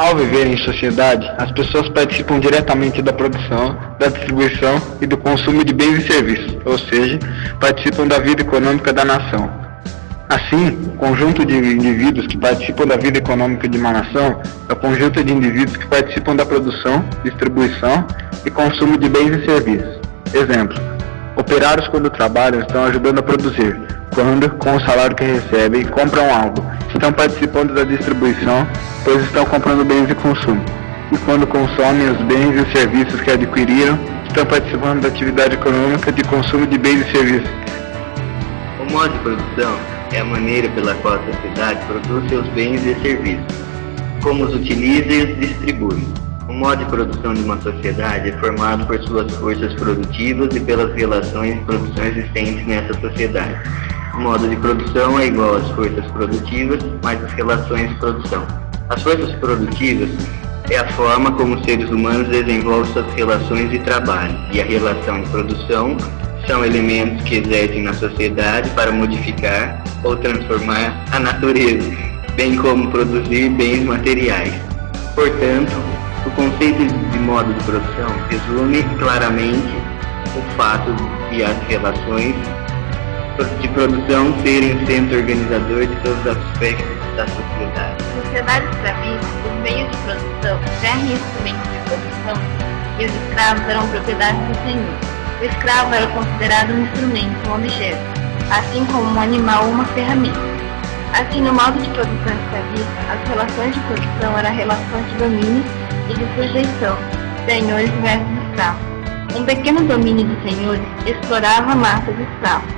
Ao viver em sociedade, as pessoas participam diretamente da produção, da distribuição e do consumo de bens e serviços, ou seja, participam da vida econômica da nação. Assim, o conjunto de indivíduos que participam da vida econômica de uma nação é o conjunto de indivíduos que participam da produção, distribuição e consumo de bens e serviços. Exemplo: operários, quando trabalham, estão ajudando a produzir, quando, com o salário que recebem, compram algo, estão participando da distribuição, pois estão comprando bens de consumo, e quando consomem os bens e os serviços que adquiriram, estão participando da atividade econômica de consumo de bens e serviços. O modo de produção é a maneira pela qual a sociedade produz seus bens e serviços, como os utiliza e os distribui. O modo de produção de uma sociedade é formado por suas forças produtivas e pelas relações de produção existentes nessa sociedade. O modo de produção é igual às forças produtivas mais as relações de produção. As forças produtivas é a forma como os seres humanos desenvolvem suas relações de trabalho, e a relação de produção são elementos que exercem na sociedade para modificar ou transformar a natureza, bem como produzir bens materiais. Portanto, o conceito de modo de produção resume claramente o fato de as relações de produção serem o centro organizador de todos os aspectos da sociedade. Na sociedade escravista, os meios de produção, terra e instrumentos de produção, e os escravos eram propriedade do senhor. O escravo era considerado um instrumento, um objeto, assim como um animal ou uma ferramenta. Assim, no modo de produção escravista, as relações de produção eram relações de domínio e de sujeição, senhores versus escravos. Um pequeno domínio dos senhores explorava a massa de escravos,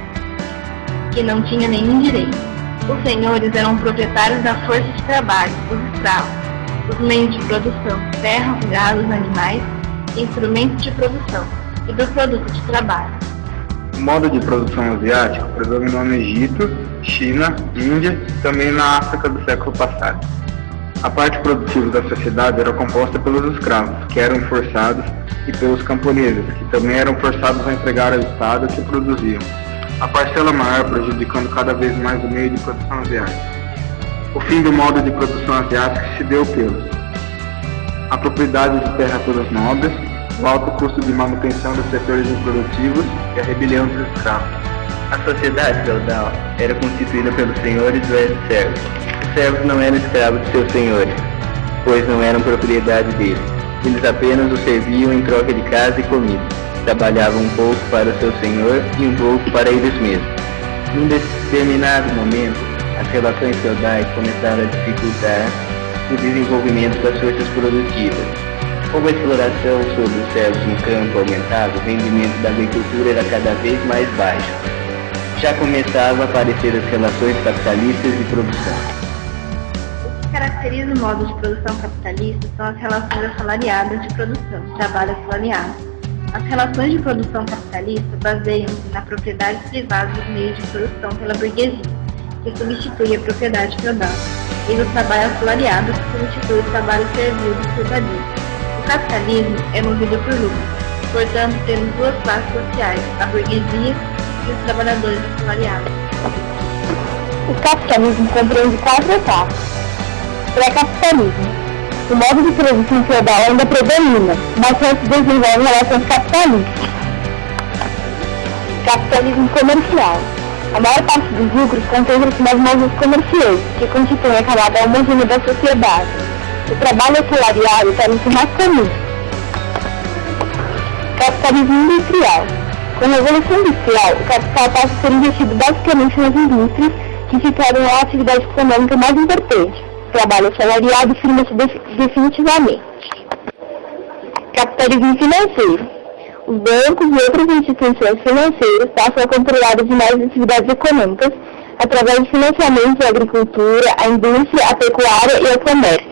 que não tinha nenhum direito. Os senhores eram proprietários da força de trabalho, os escravos, os meios de produção, terra, gados, animais, instrumentos de produção e do produto de trabalho. O modo de produção asiático predominou no Egito, China, Índia e também na África do século passado. A parte produtiva da sociedade era composta pelos escravos, que eram forçados, e pelos camponeses, que também eram forçados a entregar ao Estado o que produziam. A parcela maior prejudicando cada vez mais o meio de produção asiático. O fim do modo de produção asiático se deu pelos: a propriedade de terra pelos nobres, o alto custo de manutenção dos setores improdutivos e a rebelião dos escravos. A sociedade feudal era constituída pelos senhores versus servos. Os servos não eram escravos de seus senhores, pois não eram propriedade deles. Eles apenas os serviam em troca de casa e comida. Trabalhavam um pouco para o seu senhor e um pouco para eles mesmos. Num determinado momento, as relações feudais começaram a dificultar o desenvolvimento das forças produtivas. Como a exploração sobre os servos no campo aumentava, o rendimento da agricultura era cada vez mais baixo. Já começavam a aparecer as relações capitalistas de produção. O que caracteriza o modo de produção capitalista são as relações assalariadas de produção, trabalho assalariado. As relações de produção capitalista baseiam-se na propriedade privada dos meios de produção pela burguesia, que substitui a propriedade feudal, e do trabalho assalariado, que substitui o trabalho servil dos feudalistas. O capitalismo é movido por lucro, portanto temos duas classes sociais, a burguesia e os trabalhadores assalariados. O capitalismo compreende 4 etapas. Pré-capitalismo. O modo de produção feudal ainda predomina, mas não se desenvolve relações capitalistas. Capitalismo comercial. A maior parte dos lucros concentra-se nas mãos dos comerciantes, que constituem a camada homogênea da sociedade. O trabalho assalariado torna-se mais comum. Capitalismo industrial. Com a Revolução Industrial, o capital passa a ser investido basicamente nas indústrias, que se tornam a atividade econômica mais importante. O trabalho assalariado firma-se definitivamente. Capitalismo financeiro. Os bancos e outras instituições financeiras passam a controlar as demais atividades econômicas através de financiamentos à agricultura, à indústria, à pecuária e ao comércio.